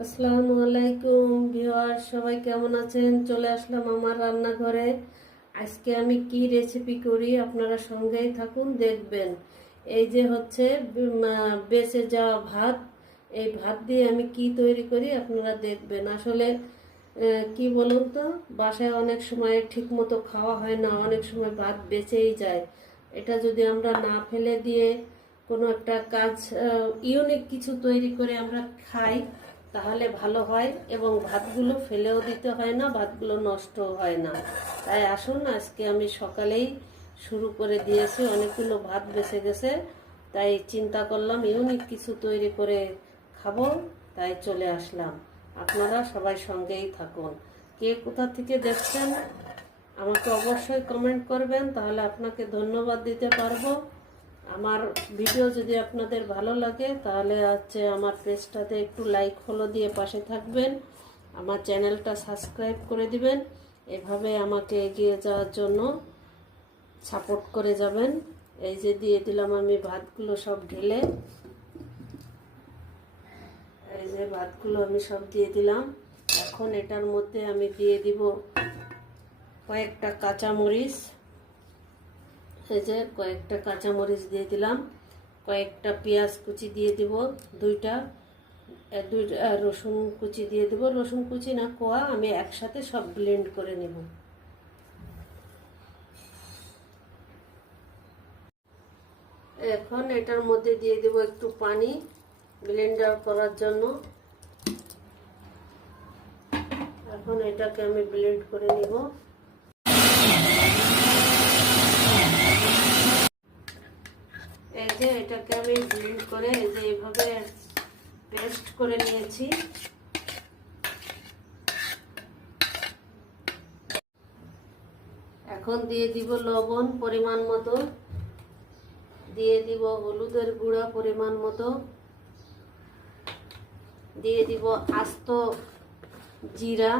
আসসালামু আলাইকুম ভিউয়ার, সবাই কেমন আছেন? চলে আসলাম আমার রান্নাঘরে। আজকে আমি কি রেসিপি করি আপনারা সঙ্গেই থাকুন, দেখবেন। এই যে হচ্ছে বেঁচে যাওয়া ভাত। এই ভাত দিয়ে আমি কি তৈরি করি আপনারা দেখবেন। আসলে কি বলুন তো, বাসায় অনেক সময় ঠিক মতো খাওয়া হয় না, অনেক সময় ভাত বেঁচেই যায়। এটা যদি আমরা না ফেলে দিয়ে কোনো একটা কাজ, ইউনিক কিছু তৈরি করে আমরা খাই, তাহলে ভালো হয় এবং ভাতগুলো ফেলেও দিতে হয় না, ভাতগুলো নষ্ট হয় না। তাই আসুন, আজকে আমি সকালেই শুরু করে দিয়েছি, অনেকগুলো ভাত বেঁচে গেছে, তাই চিন্তা করলাম ইউনিক কিছু তৈরি করে খাবো, তাই চলে আসলাম। আপনারা সবাই সঙ্গেই থাকুন। কে কোথা থেকে দেখছেন আমাকে অবশ্যই কমেন্ট করবেন, তাহলে আপনাকে ধন্যবাদ দিতে পারবো। আমার ভিডিও যদি আপনাদের ভালো লাগে তাহলে আমার পেজটাতে একটু লাইক ফলো দিয়ে পাশে থাকবেন, আমার চ্যানেলটা সাবস্ক্রাইব করে দিবেন। এভাবে আমাকে এগিয়ে যাওয়ার জন্য সাপোর্ট করে যাবেন। এই যে দিয়ে দিলাম আমি ভাতগুলো সব ঢেলে, এই যে ভাতগুলো আমি সব দিয়ে দিলাম। এখন এটার মধ্যে আমি দিয়ে দিব কয়েকটা কাঁচামরিচ। এই যে কয়েকটা কাঁচামরিচ দিয়ে দিলাম, কয়েকটা পেঁয়াজ কুচি দিয়ে দিব, দুইটা রসুন কুচি দিয়ে দেব। রসুন কুচি না, কোয়া, আমি একসাথে সব ব্লেন্ড করে নেব। এখন এটার মধ্যে দিয়ে দেব একটু পানি ব্লেন্ডার করার জন্য। এখন এটাকে আমি ব্লেন্ড করে নিব। এই যে এটাকে আমি ব্লেন্ড করে এই যে এইভাবে পেস্ট করে নিয়েছি। এখন দিয়ে দিব লবণ পরিমাণ মতো, দিয়ে দিব হলুদের গুঁড়া পরিমাণ মতো, দিয়ে দিব আস্ত জিরা।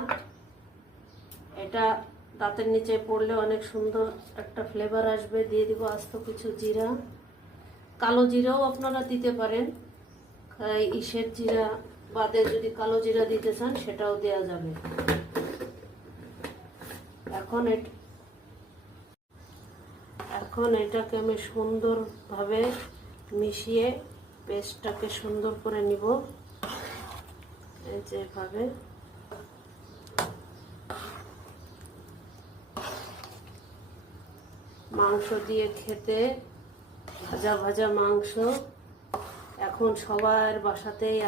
এটা দাঁতের নিচে পড়লে অনেক সুন্দর একটা ফ্লেভার আসবে। দিয়ে দিব আস্ত কিছু জিরা, কালো জিরাও আপনারা দিতে পারেন, ইসের জিরা বাদে যদি কালো জিরা দিতে চান সেটাও দেওয়া যাবে। এখন এটাকে আমি সুন্দরভাবে মিশিয়ে পেস্টটাকে সুন্দর করে নিব। এই যেভাবে মাংস দিয়ে খেতে, ভাজা ভাজা মাংস এখন সবার বাসাতেই